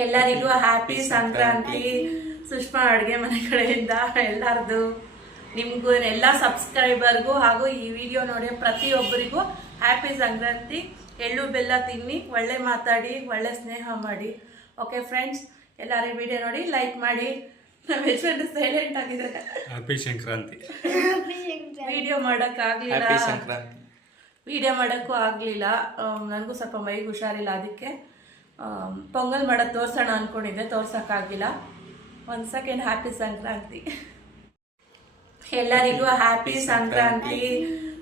ಎಲ್ಲರಿಗೂ ಹ್ಯಾಪಿ ಸಂಕ್ರಾಂತಿ. ಸುಷ್ಮಾ ಅಡುಗೆ ಮನೆ ಕಡೆಯಿಂದ ಎಲ್ಲರದು ನಿಮಗೂ ಎಲ್ಲ ಸಬ್ಸ್ಕ್ರೈಬರ್ಗೂ ಹಾಗೂ ಈ ವಿಡಿಯೋ ನೋಡಿ ಪ್ರತಿಯೊಬ್ಬರಿಗೂ ಹ್ಯಾಪಿ ಸಂಕ್ರಾಂತಿ. ಎಳ್ಳು ಬೆಲ್ಲ ತಿನ್ನಿ ಒಳ್ಳೆ ಮಾತಾಡಿ ಒಳ್ಳೆ ಸ್ನೇಹ ಮಾಡಿ. ಓಕೆ ಫ್ರೆಂಡ್ಸ್ ಎಲ್ಲರಿಗೂ ವಿಡಿಯೋ ನೋಡಿ ಲೈಕ್ ಮಾಡಿ. ನಮ್ಮ ಯಜಮಾನ್ರು ಸೈಲೆಂಟ್ ಆಗಿದ್ದಾರೆ ಹ್ಯಾಪಿ ಸಂಕ್ರಾಂತಿ. ವಿಡಿಯೋ ಮಾಡೋಕ್ಕಾಗಲಿಲ್ಲ ಹ್ಯಾಪಿ ಸಂಕ್ರಾಂತಿ. ವಿಡಿಯೋ ಮಾಡೋಕ್ಕೂ ಆಗಲಿಲ್ಲ. ನನಗೂ ಸ್ವಲ್ಪ ಮೈಗೆ ಹುಷಾರಿಲ್ಲ ಅದಕ್ಕೆ. ಪೊಂಗಲ್ ಮಾಡೋದು ತೋರ್ಸೋಣ ಅಂದ್ಕೊಂಡಿದ್ದೆ ತೋರ್ಸೋಕ್ಕಾಗಿಲ್ಲ. ಒಂದು ಸೆಕೆಂಡ್ ಹ್ಯಾಪಿ ಸಂಕ್ರಾಂತಿ. ಎಲ್ಲರಿಗೂ ಹ್ಯಾಪಿ ಸಂಕ್ರಾಂತಿ.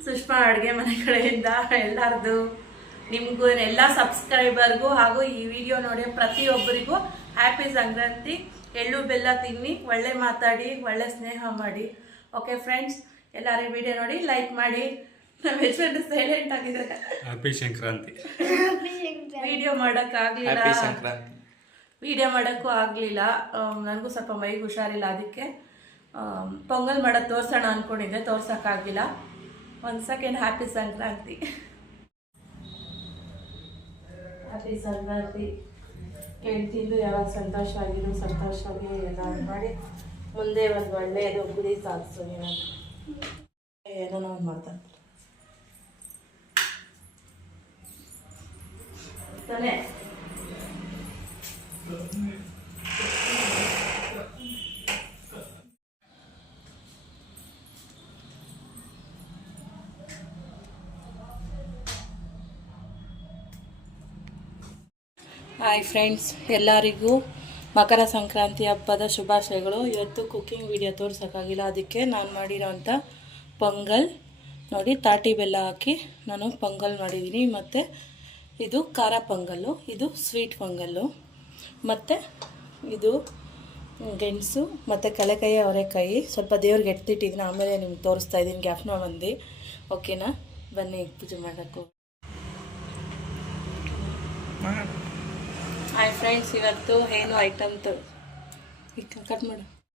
ಸುಷ್ಮಾ ಅಡುಗೆ ಮನೆ ಕಡೆಯಿಂದ ಎಲ್ಲರದು ನಿಮಗೂ ಎಲ್ಲ ಸಬ್ಸ್ಕ್ರೈಬರ್ಗೂ ಹಾಗೂ ಈ ವಿಡಿಯೋ ನೋಡಿ ಪ್ರತಿಯೊಬ್ಬರಿಗೂ ಹ್ಯಾಪಿ ಸಂಕ್ರಾಂತಿ. ಎಳ್ಳು ಬೆಲ್ಲ ತಿನ್ನಿ ಒಳ್ಳೆ ಮಾತಾಡಿ ಒಳ್ಳೆ ಸ್ನೇಹ ಮಾಡಿ. ಓಕೆ ಫ್ರೆಂಡ್ಸ್ ಎಲ್ಲರೂ ವಿಡಿಯೋ ನೋಡಿ ಲೈಕ್ ಮಾಡಿ. ನಮ್ಮ ಯಜಮಾನ್ರು ಸೈಲೆಂಟ್ ಆಗಿದ್ದಾರೆ ಹ್ಯಾಪಿ ಸಂಕ್ರಾಂತಿ. ವಿಡಿಯೋ ಮಾಡೋಕ್ಕಾಗಲಿಲ್ಲ. ಹ್ಯಾಪಿ ಸಂಕ್ರಾಂತಿ. ವಿಡಿಯೋ ಮಾಡೋಕ್ಕೂ ಆಗಲಿಲ್ಲ. ನನಗೂ ಸ್ವಲ್ಪ ಮೈಗೆ ಹುಷಾರಿಲ್ಲ ಅದಕ್ಕೆ. ಆಮ್, ಪೊಂಗಲ್ ಮಾಡೋದು ತೋರ್ಸೋಣ ಅಂದ್ಕೊಂಡಿದ್ದೆ ತೋರ್ಸೋಕ್ಕಾಗಿಲ್ಲ ಒಂದು second happy Sankranti. Happy Sankranti. ಹೇಳ್ತಿದ್ದು ಯಾವಾಗ ಸಂತೋಷ ಆಗಿದ್ರು ಸಂತೋಷ ಸಂತೋಷವಾಗಿ ಎಲ್ಲ ಮಾಡಿ. ಮುಂದೆ ಒಂದು ಒಳ್ಳೆಯದು ಗುರಿ ಸಾಧಿಸು ನೀನು ಏನೋ ಒಂದು ಮಾತಾಡ್ತಾರೆ ಹಾಯ್ ಫ್ರೆಂಡ್ಸ್ ಎಲ್ಲರಿಗೂ ಮಕರ ಸಂಕ್ರಾಂತಿ ಹಬ್ಬದ ಶುಭಾಶಯಗಳು. ಇವತ್ತು ಕುಕ್ಕಿಂಗ್ ವಿಡಿಯೋ ತೋರ್ಸೋಕ್ಕಾಗಿಲ್ಲ. ಅದಕ್ಕೆ ನಾನು ಮಾಡಿರೋವಂಥ ಪೊಂಗಲ್ ನೋಡಿ, ತಾಟಿ ಬೆಲ್ಲ ಹಾಕಿ ನಾನು ಪೊಂಗಲ್ ಮಾಡಿದ್ದೀನಿ. ಮತ್ತು ಇದು ಖಾರ ಪೊಂಗಲ್ಲು ಇದು ಸ್ವೀಟ್ ಪೊಂಗಲ್ಲು. ಮತ್ತು ಇದು ಗೆಣಸು ಮತ್ತು ಕಳೆಕಾಯಿ ಅವರೆಕಾಯಿ. ಸ್ವಲ್ಪ ದೇವ್ರಿಗೆ ಎಡ್ತಿಟ್ಟಿದ್ದೀನಿ ಆಮೇಲೆ ನಿಮ್ಗೆ ತೋರಿಸ್ತಾ ಇದ್ದೀನಿ ಗ್ಯಾಪ್ನ ಬಂದು ಓಕೆನಾ ಬನ್ನಿ ಪೂಜೆ ಮಾಡೋಕ್ಕೂ ಹಾಯ್ ಫ್ರೆಂಡ್ಸ್ ಇವತ್ತು ಏನು ಐಟಮ್ ಈಗ ಕಟ್ ಮಾಡು.